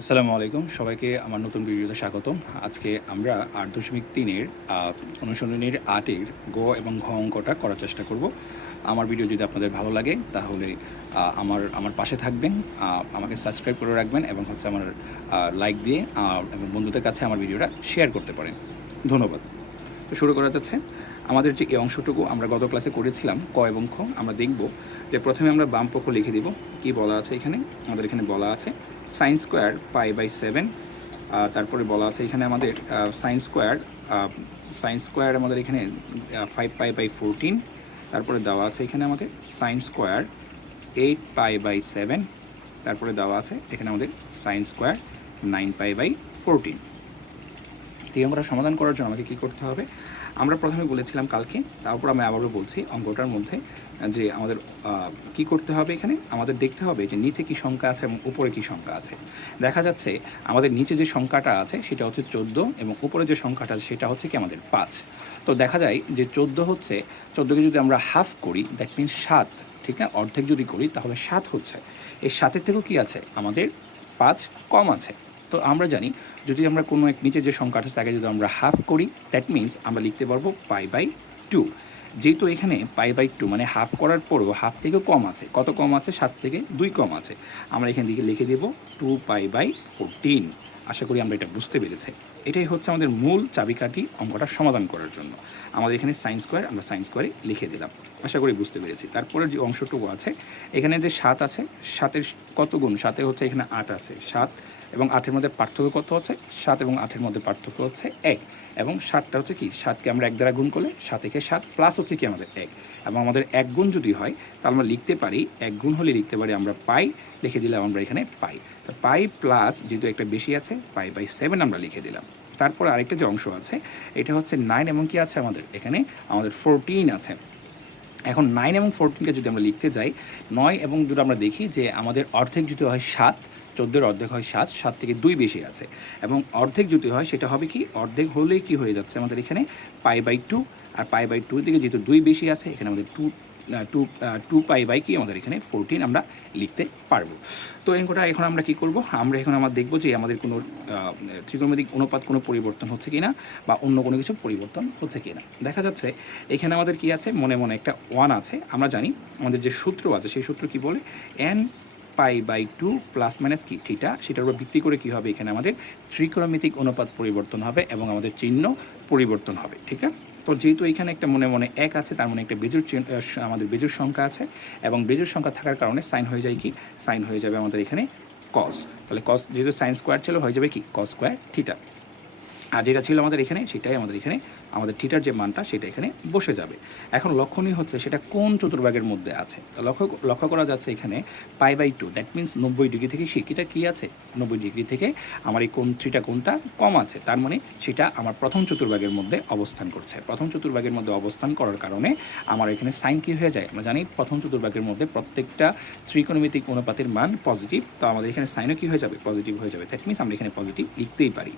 আসসালামু আলাইকুম সবাইকে আমার নতুন ভিডিওতে স্বাগতম। আজকে আমরা ৮.৩ এর অনুশীলনীর ৮ এর গ এবং ঘ অঙ্কটা করার চেষ্টা করব। আমার ভিডিও যদি আপনাদের ভালো লাগে তাহলে আমার পাশে থাকবেন, আমাকে সাবস্ক্রাইব করে রাখবেন এবং হচ্ছে আমার লাইক দিয়ে এবং বন্ধুদের কাছে আমার ভিডিওটা শেয়ার করতে পারেন। ধন্যবাদ। তো শুরু করা যাচ্ছে। আমাদের যে এই অংশটুকু আমরা গত ক্লাসে করেছিলাম ক এবং খ, আমরা দেখব যে প্রথমে আমরা বাম পক্ষ লিখে দিব। কি বলা আছে এখানে? আমাদের এখানে বলা আছে সাইন স্কোয়ার π/7। তারপরে বলা আছে এখানে আমাদের সাইন স্কোয়ার আমাদের এখানে 5π/14। তারপরে দেওয়া আছে এখানে আমাদের সাইন স্কোয়ার 8π/7। তারপরে দেওয়া আছে এখানে আমাদের সাইন স্কোয়ার 9π/14। তো এই অঙ্কটা সমাধান করার জন্য আমাকে কী করতে হবে? আমরা প্রথমে বলেছিলাম কালকে, তারপর আমি আবারও বলছি অঙ্কটার মধ্যে যে আমাদের কি করতে হবে এখানে? আমাদের দেখতে হবে যে নিচে কী সংখ্যা আছে এবং উপরে কী সংখ্যা আছে। দেখা যাচ্ছে আমাদের নিচে যে সংখ্যাটা আছে সেটা হচ্ছে 14 এবং উপরে যে সংখ্যাটা আছে সেটা হচ্ছে কি আমাদের 5। তো দেখা যায় যে 14 হচ্ছে, 14কে যদি আমরা হাফ করি দ্যাট মিনস 7, ঠিক না? অর্ধেক যদি করি তাহলে 7 হচ্ছে। এই 7-এর থেকেও কী আছে? আমাদের 5 কম আছে। তো আমরা জানি যদি আমরা কোনো এক নিচে যে সংখ্যাটা আছে তাকে যদি আমরা হাফ করি দ্যাট মিনস আমরা লিখতে পারবো π/2। যেহেতু এখানে π/2 মানে হাফ করার পরেও হাফ থেকেও কম আছে। কত কম আছে? 7 থেকে 2 কম আছে। আমরা এখান থেকে লিখে দেব 2π/14। আশা করি আমরা এটা বুঝতে পেরেছি। এটাই হচ্ছে আমাদের মূল চাবিকাঠি অঙ্কটা সমাধান করার জন্য। আমাদের এখানে সাইন স্কোয়ার, আমরা সাইন স্কোয়ারে লিখে দিলাম। আশা করি বুঝতে পেরেছি। তারপরে যে অংশটুকু আছে এখানে যে 7 আছে, 7-এর কত গুণ? 7-এ হচ্ছে এখানে 8 আছে। 7 এবং 8-এর মধ্যে পার্থক্য কত হচ্ছে? 7 এবং 8-এর মধ্যে পার্থক্য হচ্ছে 1। এবং 7টা হচ্ছে কি? 7কে আমরা 1 দ্বারা গুণ করলে 7 একে 7 প্লাস হচ্ছে কি আমাদের 1। এবং আমাদের 1 গুণ যদি হয় তাহলে আমরা লিখতে পারি, 1 গুণ হলে লিখতে পারি আমরা পাই, লিখে দিলাম আমরা এখানে পাই। তো পাই প্লাস যেহেতু একটা বেশি আছে π/7 আমরা লিখে দিলাম। তারপরে আরেকটা যে অংশ আছে এটা হচ্ছে 9 এবং কি আছে আমাদের এখানে? আমাদের 14 আছে। এখন 9 এবং 14কে যদি আমরা লিখতে যাই, 9 এবং 2 আমরা দেখি যে আমাদের অর্ধেক যদি হয় 7, 14-এর অর্ধেক হয় 7, 7 থেকে 2 বেশি আছে। এবং অর্ধেক যদি হয় সেটা হবে কি? অর্ধেক হলেই কি হয়ে যাচ্ছে আমাদের এখানে? π/2। আর π/2 থেকে যেহেতু 2 বেশি আছে এখানে আমাদের 2π কি আমাদের এখানে 14 আমরা লিখতে পারবো। তো এই অঙ্কটা এখন আমরা কি করব? আমরা এখন দেখব যে আমাদের কোনো ত্রিকোণমিতিক অনুপাত কোনো পরিবর্তন হচ্ছে কিনা বা অন্য কোনো কিছু পরিবর্তন হচ্ছে কিনা। দেখা যাচ্ছে এখানে আমাদের কি আছে? মনে মনে একটা 1 আছে। আমরা জানি আমাদের যে সূত্র আছে সেই সূত্র কি বলে? n π/2 প্লাস মাইনাস কি থিটা, সেটার উপর ভিত্তি করে কী হবে? এখানে আমাদের ত্রিকোণমিতিক অনুপাত পরিবর্তন হবে এবং আমাদের চিহ্ন পরিবর্তন হবে, ঠিক না? তো যেহেতু এখানে একটা মনে মনে 1 আছে, তার মানে একটা আমাদের বেজোড় সংখ্যা আছে এবং বেজোড় সংখ্যা থাকার কারণে সাইন হয়ে যায় কি? সাইন হয়ে যাবে আমাদের এখানে কস। তাহলে কস যেহেতু সাইন স্কোয়ার ছিল হয়ে যাবে কি? Cos square theta. আর যেটা ছিল আমাদের এখানে সেটাই আমাদের এখানে আমাদের থিটার যে মানটা সেটা এখানে বসে যাবে। এখন লক্ষণীয় হচ্ছে সেটা কোন চতুর্ভাগের মধ্যে আছে। তো লক্ষ্য করা যাচ্ছে এখানে π/2 দ্যাট মিনস 90 ডিগ্রি থেকে সেটা কী আছে? 90 ডিগ্রি থেকে আমার এই কোণ থিটা কোণটা কম আছে। তার মানে সেটা আমার প্রথম চতুর্ভাগের মধ্যে অবস্থান করছে। প্রথম চতুর্ভাগের মধ্যে অবস্থান করার কারণে আমার এখানে সাইন কী হয়ে যায়? আমরা জানি প্রথম চতুর্ভাগের মধ্যে প্রত্যেকটা ত্রিকোণমিতিক অনুপাতের মান পজিটিভ। তো আমাদের এখানে সাইনও কী হয়ে যাবে? পজিটিভ হয়ে যাবে। দ্যাট মিনস আমরা এখানে পজিটিভ লিখতেই পারি।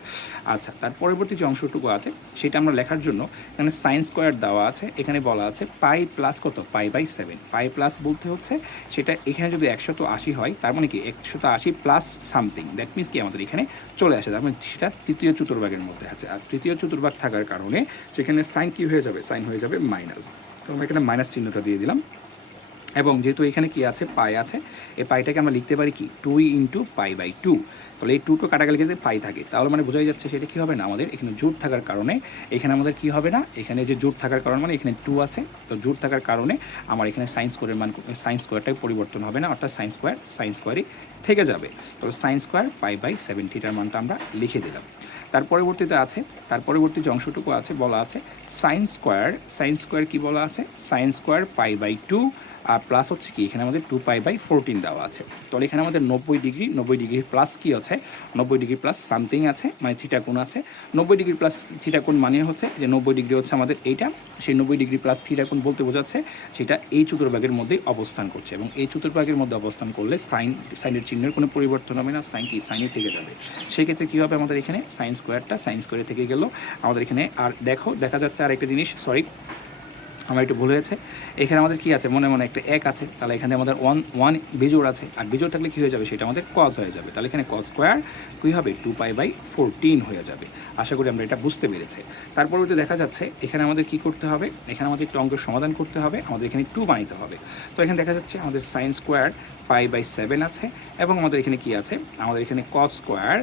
আচ্ছা, তার পরবর্তী যে অংশটুকু আছে সেটা আমরা লেখার জন্য এখানে সাইন স্কোয়ার দেওয়া আছে। এখানে বলা আছে পাই প্লাস কত? π/7। পাই প্লাস বলতে হচ্ছে সেটা এখানে যদি 180 হয় তার মানে কি 180 প্লাস সামথিং, দ্যাট মিনস কি আমাদের এখানে চলে আসে। তার মানে সেটা তৃতীয় চতুর্ভাগের মধ্যে আছে। আর তৃতীয় চতুর্ভাগ থাকার কারণে সেখানে সাইন কী হয়ে যাবে? সাইন হয়ে যাবে মাইনাস। তো আমরা এখানে মাইনাস চিহ্নটা দিয়ে দিলাম। এবং যেহেতু এখানে কি আছে? পাই আছে, এই পাইটাকে আমরা লিখতে পারি কি? 2 × π/2। তাহলে এই 2 তো কাটাকাটি যদি পাই থাকে তাহলে মানে বোঝাই যাচ্ছে সেটা কী হবে না? আমাদের এখানে জোড় থাকার কারণে এখানে আমাদের কী হবে না? এখানে যে জোড় থাকার কারণ মানে এখানে 2 আছে, তো জোড় থাকার কারণে আমার এখানে সাইন স্কোয়ারের মান, সাইন স্কোয়ারটাই পরিবর্তন হবে না, অর্থাৎ সাইন স্কোয়ারই থেকে যাবে। তাহলে সাইন স্কোয়ার π/7 থিটার মানটা আমরা লিখে দিলাম। তার পরবর্তীতে আছে, তার পরবর্তী যে অংশটুকু আছে বলা আছে সাইন স্কোয়ার কী বলা আছে? সাইন স্কোয়ার π/2 আর প্লাস হচ্ছে কি এখানে আমাদের 2π/14 দেওয়া আছে। তাহলে এখানে আমাদের 90 ডিগ্রি প্লাস কি আছে? 90 ডিগ্রি প্লাস সামথিং আছে, মানে থিটা কোণ আছে। 90 ডিগ্রি প্লাস থিটা কোণ মানে হচ্ছে যে 90 ডিগ্রি হচ্ছে আমাদের এইটা, সেই 90 ডিগ্রি প্লাস থিটা কোণ বলতে বোঝাচ্ছে সেটা এই চতুর্ভাগের মধ্যেই অবস্থান করছে এবং এই চতুর্ভাগের মধ্যে অবস্থান করলে সাইনের চিহ্নের কোনো পরিবর্তন হবে না, সাইন কি? সাইনই থেকে যাবে। সেক্ষেত্রে কী হবে? আমাদের এখানে সাইন স্কোয়ারে থেকে গেল আমাদের এখানে। আর দেখা যাচ্ছে আর একটা জিনিস, সরি, আমার একটু ভুল হয়েছে। এখানে আমাদের কি আছে, মনে মনে একটা এক আছে, তাহলে এখানে আমাদের ওয়ান বিজোড় আছে, আর বিজোড় থাকলে কী হয়ে যাবে, সেটা আমাদের কজ হয়ে যাবে। তাহলে এখানে কজ স্কোয়ার কী হবে, 2π/14 হয়ে যাবে। আশা করি আমরা এটা বুঝতে পেরেছি। তার পরবর্তী দেখা যাচ্ছে এখানে আমাদের কি করতে হবে, এখানে আমাদের একটু অঙ্কের সমাধান করতে হবে, আমাদের এখানে 2 বানাইতে হবে। তো এখানে দেখা যাচ্ছে আমাদের সাইন স্কোয়ার π/7 আছে, এবং আমাদের এখানে কি আছে, আমাদের এখানে কজ স্কোয়ার,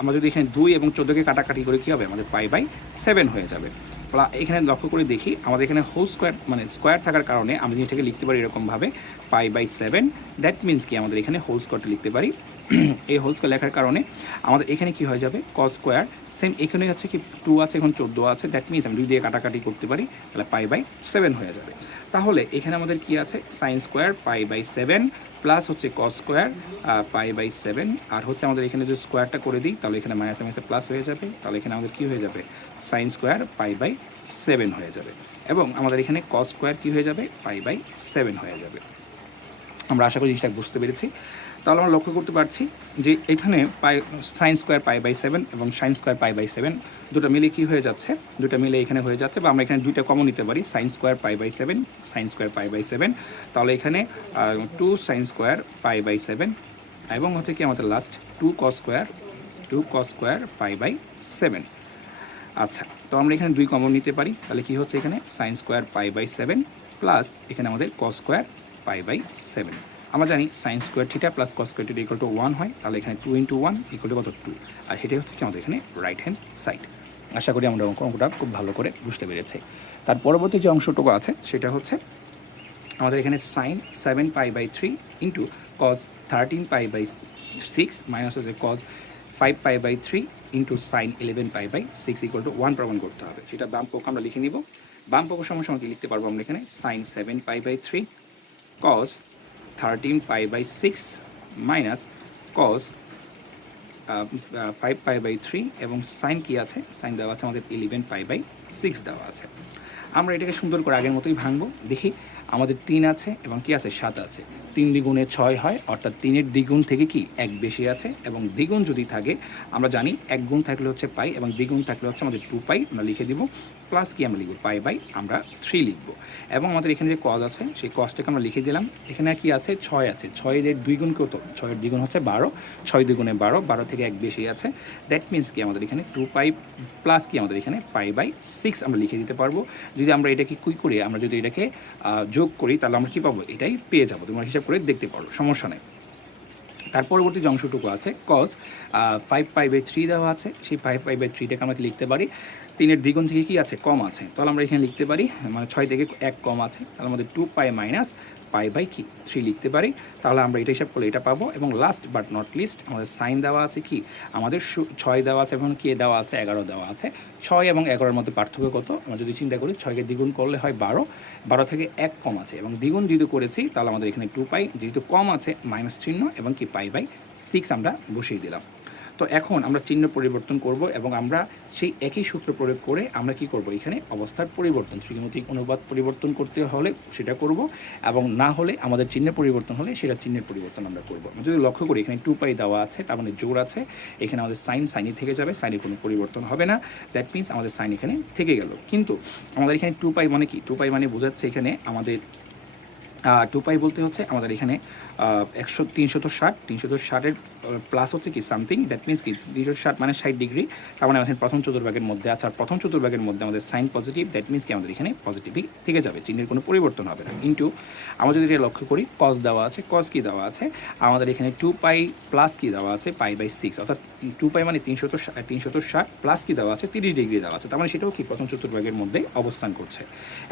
আমরা যদি এখানে 2 এবং 14কে কাটাকাটি করে কী হবে, আমাদের π/7 হয়ে যাবে। এখানে লক্ষ্য করে দেখি আমাদের এখানে হোল স্কোয়ার মানে স্কোয়ার থাকার কারণে আমরা এটাকে লিখতে পারি এরকমভাবে π/7। দ্যাট মিনস কি আমাদের এখানে হোল স্কোয়ারটা লিখতে পারি। এই হোল স্কোয়ার লেখার কারণে আমাদের এখানে কি হয়ে যাবে, কজ স্কোয়ার সেম এখানে হচ্ছে কি 2 আছে, এখন 14 আছে, দ্যাট মিনস আমি 2 দিয়ে কাটাকাটি করতে পারি, তাহলে π/7 হয়ে যাবে। তাহলে এখানে আমাদের কি আছে, সাইন স্কোয়ার π/7 প্লাস হচ্ছে কস স্কোয়ার π/7, আর হচ্ছে আমাদের এখানে যদি স্কোয়ারটা করে দিই তাহলে এখানে মাইনাস মাইনাসে প্লাস হয়ে যাবে, তাহলে এখানে আমাদের কী হয়ে যাবে, সাইন স্কোয়ার π/7 হয়ে যাবে, এবং আমাদের এখানে কস স্কোয়ার কী হয়ে যাবে, π/7 হয়ে যাবে। আমরা আশা করি জিনিসটা বুঝতে পেরেছি। তাহলে আমরা লক্ষ্য করতে পারছি যে এখানে সাইন স্কোয়ার π/7 এবং সাইন স্কোয়ার π/7 দুটো মিলে কী হয়ে যাচ্ছে, দুটো মিলে এখানে হয়ে যাচ্ছে, বা আমরা এখানে দুইটা কমন নিতে পারি, সাইন স্কোয়ার π/7 সাইন স্কোয়ার π/7, তাহলে এখানে 2 সাইন স্কোয়ার π/7 এবং হচ্ছে কি আমাদের লাস্ট 2 কস স্কোয়ার π/7। আচ্ছা, তো আমরা এখানে 2 কমন নিতে পারি, তাহলে কি হচ্ছে এখানে সাইন স্কোয়ার π/7 প্লাস এখানে আমাদের কস স্কোয়ার π/7। আমরা জানি sine square theta plus cos square theta equal to 1 হয়, তাহলে এখানে 2 × 1 ইকুয়াল টু কত, 2, আর সেটাই হচ্ছে কি আমাদের এখানে রাইট হ্যান্ড সাইড। আশা করি আমরা অঙ্কটা খুব ভালো করে বুঝতে পেরেছি। তার পরবর্তী যে অংশটুকু আছে সেটা হচ্ছে আমাদের এখানে সাইন 7π/3 ইন্টু কজ 13π/6 মাইনাস হচ্ছে cos 5π/3 into sine 11π/6 equal to 1 প্রমাণ করতে হবে। সেটা বাম পক্ষ আমরা লিখে নিব। বাম পক্ষ সমস্যা কি লিখতে পারবো আমরা এখানে, সাইন 7π/3 কজ 13π/6 মাইনাস কজ 5π/3 এবং সাইন কি আছে, সাইন দেওয়া আছে আমাদের 11π/6 দেওয়া আছে। আমরা এটাকে সুন্দর করে আগের মতোই ভাঙবো। দেখি আমাদের 3 আছে এবং কি আছে, 7 আছে। 3 দ্বিগুণে 6 হয়, অর্থাৎ 3-এর দ্বিগুণ থেকে কি 1 বেশি আছে, এবং দ্বিগুণ যদি থাকে আমরা জানি 1 গুণ থাকলে হচ্ছে পাই, এবং দ্বিগুণ থাকলে হচ্ছে আমাদের 2π আমরা লিখে দিব, প্লাস কি আমরা লিখব π/আমরা 3 লিখব, এবং আমাদের এখানে যে কজ আছে সেই কজটাকে আমরা লিখে দিলাম। এখানে কি আছে, 6 আছে, 6-এর দ্বিগুণ কত, 6-এর দ্বিগুণ হচ্ছে 12, 6 দ্বিগুণে 12, 12 থেকে 1 বেশি আছে, দ্যাট মিনস কি আমাদের এখানে 2π প্লাস কি আমাদের এখানে π/6 আমরা লিখে দিতে পারবো। যদি আমরা এটাকে কি করি, আমরা যদি এটাকে যোগ করি তাহলে আমরা কী পাবো, এটাই পেয়ে যাবো। তোমরা হিসাব করে দেখতে পারো, সমস্যা নেই। তার পরবর্তী যে অংশটুকু আছে কজ 5π/3 দেওয়া আছে, সেই 5π/3টাকে আমরা লিখতে পারি 3-এর দ্বিগুণ থেকে কি আছে, কম আছে, তাহলে আমরা এখানে লিখতে পারি মানে 6 থেকে 1 কম আছে, তাহলে আমাদের 2π মাইনাস π/3 লিখতে পারি। তাহলে আমরা এটা হিসাব করলে এটা পাবো। এবং লাস্ট বাট নট লিস্ট আমাদের সাইন দেওয়া আছে কি, আমাদের 6 দেওয়া আছে এবং কে দেওয়া আছে, 11 দেওয়া আছে। 6 এবং 11-এর মধ্যে পার্থক্য কত, আমরা যদি চিন্তা করি 6কে দ্বিগুণ করলে হয় 12, 12 থেকে 1 কম আছে, এবং দ্বিগুণ যেহেতু করেছি তাহলে আমাদের এখানে 2π যেহেতু কম আছে মাইনাস চিহ্ন এবং কি π/6 আমরা বসিয়ে দিলাম। তো এখন আমরা চিহ্ন পরিবর্তন করব, এবং আমরা সেই একই সূত্র প্রয়োগ করে আমরা কি করব, এখানে অবস্থার পরিবর্তন, ত্রিকোণমিতিক অনুপাত পরিবর্তন করতে হলে সেটা করব, এবং না হলে আমাদের চিহ্নের পরিবর্তন হলে সেটা চিহ্নের পরিবর্তন আমরা করব। যদি লক্ষ্য করি এখানে 2π দেওয়া আছে, তার মানে জোড় আছে, এখানে আমাদের সাইনই থেকে যাবে, সাইনের কোনো পরিবর্তন হবে না, দ্যাট মিনস আমাদের সাইন এখানে থেকে গেল। কিন্তু আমাদের এখানে 2π মানে কি, 2π মানে বোঝাচ্ছে এখানে আমাদের 2π বলতে হচ্ছে আমাদের এখানে 360-এর প্লাস হচ্ছে কি সামথিং, দ্যাট মিনস কি 360 মানে 60 ডিগ্রি, তার মানে আমাদের প্রথম চতুর্ভাগের মধ্যে আছে, আর প্রথম চতুর্ভাগের মধ্যে আমাদের সাইন পজিটিভ, দ্যাট মিনস কি আমাদের এখানে পজিটিভই থেকে যাবে, চিহ্নের কোনো পরিবর্তন হবে না। ইন্টু আমরা যদি এটা লক্ষ্য করি কজ দেওয়া আছে, কজ কি দেওয়া আছে আমাদের এখানে 2π প্লাস কি দেওয়া আছে π/6, অর্থাৎ 2π মানে 360 প্লাস কি দেওয়া আছে 30 ডিগ্রি দেওয়া আছে, তার মানে সেটাও কি প্রথম চতুর্ভাগের মধ্যে অবস্থান করছে,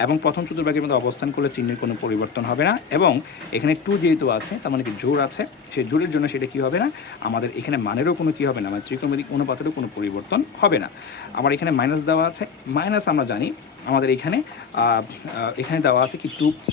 এবং প্রথম চতুর্ভাগের মধ্যে অবস্থান করলে চিহ্নের কোনো পরিবর্তন হবে না। এবং এখানে 2 যেহেতু আছে তার মানে কি জোড় আছে, সেই জোড়ের জন্য সেটা কি হবে না, আমাদের এখানে মানেরও কোনো কি হবে না, মানে ত্রিকোণমিতিক অনুপাতেরও কোনো পরিবর্তন হবে না। আমার এখানে মাইনাস দেওয়া আছে, মাইনাস আমরা জানি আমাদের এখানে দেওয়া আছে কি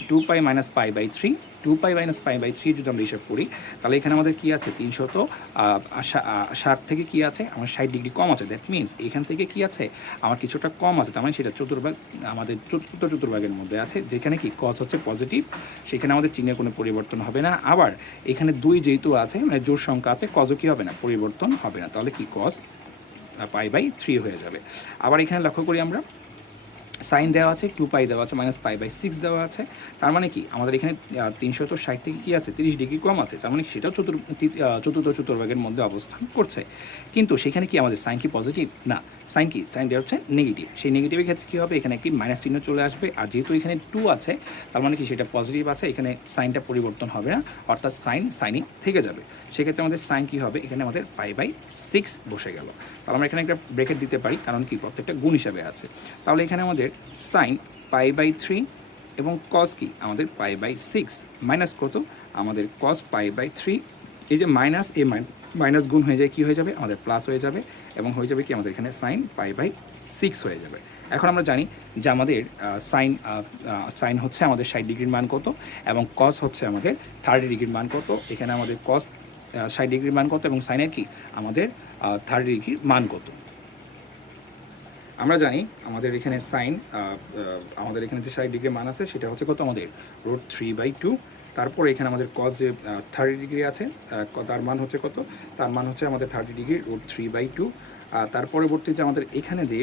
2π মাইনাস π/3, 2π মাইনাস π/3 যদি আমরা হিসাব করি তাহলে এখানে আমাদের কি আছে 360 থেকে কি আছে আমার 60 ডিগ্রি কম আছে, দ্যাট মিনস এখান থেকে কি আছে আমার কিছুটা কম আছে, তার মানে সেটা চতুর্ভাগ আমাদের চতুর্থ চতুর্ভাগের মধ্যে আছে, যেখানে কি কস হচ্ছে পজিটিভ, সেখানে আমাদের চিহ্নের কোনো পরিবর্তন হবে না। আবার এখানে 2 যেহেতু আছে মানে জোড় সংখ্যা আছে, কজও কি হবে না, পরিবর্তন হবে না, তাহলে কি কস π/3 হয়ে যাবে। আবার এখানে লক্ষ্য করি আমরা সাইন দেওয়া আছে 2 পাই দেওয়া আছে -π/6 দেওয়া আছে। তার মানে কি আমাদের এখানে 360 থেকে কী আছে 30 ডিগ্রি কম আছে, তার মানে সেটাও চতুর্থ চতুর্ভাগের মধ্যে অবস্থান করছে। কিন্তু সেখানে কি আমাদের সাইন কি পজিটিভ? না, সাইন কি, সাইনটা হচ্ছে নেগেটিভ। সেই নেগেটিভের ক্ষেত্রে কী হবে, এখানে একটি মাইনাস চিহ্ন চলে আসবে। আর যেহেতু এখানে 2 আছে, তার মানে কি সেটা পজিটিভ আছে, এখানে সাইনটা পরিবর্তন হবে না, অর্থাৎ সাইনই থেকে যাবে। সেক্ষেত্রে আমাদের সাইন কী হবে, এখানে আমাদের π/6 বসে গেল। তাহলে আমরা এখানে একটা ব্রেকেট দিতে পারি, কারণ কি প্রত্যেকটা গুণ হিসাবে আছে। তাহলে এখানে আমাদের সাইন π/3 এবং কস কি আমাদের π/6 মাইনাস কত আমাদের কস π/3। এই যে মাইনাস, এই মাইনাস গুণ হয়ে যায় কী হয়ে যাবে আমাদের প্লাস হয়ে যাবে, এবং হয়ে যাবে কি আমাদের এখানে সাইন π/6 হয়ে যাবে। এখন আমরা জানি যে আমাদের সাইন হচ্ছে আমাদের 60 ডিগ্রির মান কত, এবং কস হচ্ছে আমাদের 30 ডিগ্রির মান কত। এখানে আমাদের কস 60 ডিগ্রির মান কত এবং সাইনের কি আমাদের 30 ডিগ্রির মান কত। আমরা জানি আমাদের এখানে সাইন আমাদের এখানে যে 60 ডিগ্রি মান আছে সেটা হচ্ছে কত আমাদের √3/2। তারপরে এখানে আমাদের কস যে 30 ডিগ্রি আছে তার মান হচ্ছে কত, তার মান হচ্ছে আমাদের 30 ডিগ্রি √3/2। তার পরবর্তীতে আমাদের এখানে যে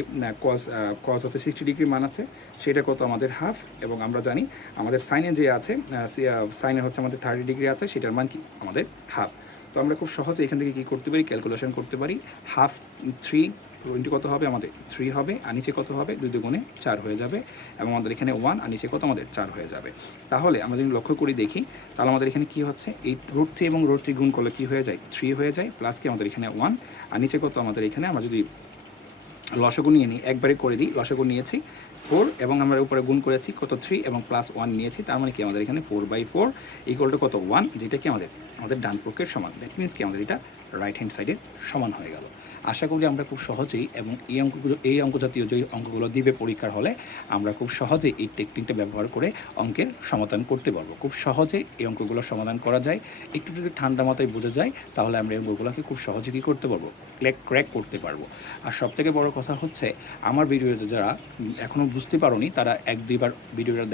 কস হচ্ছে 60 ডিগ্রি মান আছে সেটা কত আমাদের হাফ। এবং আমরা জানি আমাদের সাইনে যে আছে সাইনে হচ্ছে আমাদের 30 ডিগ্রি আছে, সেটার মান কি আমাদের হাফ। তো আমরা খুব সহজে এখান থেকে কী করতে পারি, ক্যালকুলেশন করতে পারি। হাফ 3 টোয়েন্টি কত হবে আমাদের 3 হবে, আর নিচে কত হবে 2 দুগুণে 4 হয়ে যাবে, এবং আমাদের এখানে 1 আর নিচে কত আমাদের 4 হয়ে যাবে। তাহলে আমরা যদি লক্ষ্য করি দেখি, তাহলে আমাদের এখানে কী হচ্ছে, এই √3 এবং √3 গুণ করলে কী হয়ে যায় 3 হয়ে যায়, প্লাস কি আমাদের এখানে 1 আর নিচে কত আমাদের এখানে, আমরা যদি লসাগু নিয়ে নিই একবারে করে দিই, লসাগু নিয়েছি 4 এবং আমরা উপরে গুণ করেছি কত 3 এবং প্লাস 1 নিয়েছি, তার মানে কি আমাদের এখানে 4/4 ইকুয়াল টু কত 1, যেটা কি আমাদের ডান পক্ষের সমান। দ্যাট মিনস কি আমাদের এটা রাইট হ্যান্ড সাইডের সমান হয়ে গেল। আশা করি আমরা খুব সহজেই, এবং এই অঙ্ক জাতীয় যে অঙ্কগুলো দিবে পরীক্ষার হলে, আমরা খুব সহজেই এই টেকনিকটা ব্যবহার করে অঙ্কের সমাধান করতে পারবো। খুব সহজে এই অঙ্কগুলো সমাধান করা যায়, একটু যদি ঠান্ডা মাথায় বোঝা যায় তাহলে আমরা এই অঙ্কগুলোকে খুব সহজে কী করতে পারবো, ক্র্যাক করতে পারবো। আর সবথেকে বড় কথা হচ্ছে, আমার ভিডিওতে যারা এখনও বুঝতে পারোনি তারা 1-2বার ভিডিওটা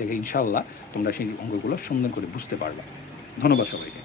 দেখে ইনশাল্লাহ তোমরা সেই অঙ্কগুলো সুন্দর করে বুঝতে পারবে। ধন্যবাদ সবাইকে।